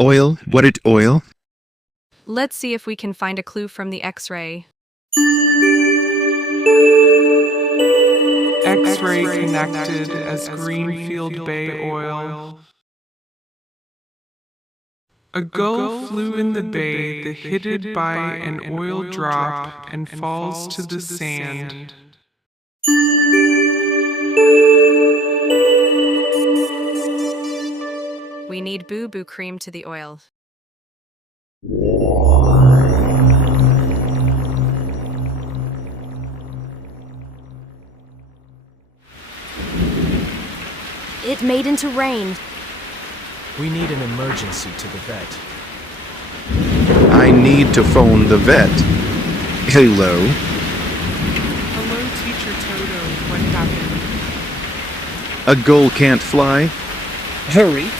Oil? What it oil? Let's see if we can find a clue from the X-ray. X-ray connected as Greenfield Bay oil. A gull flew in the bay, the hitted by an oil drop, and falls to the sand. We need boo-boo cream to the oil. It made into rain. We need an emergency to the vet. I need to phone the vet. Hello? Hello, Teacher Toto. What happened? A gull can't fly? Hurry,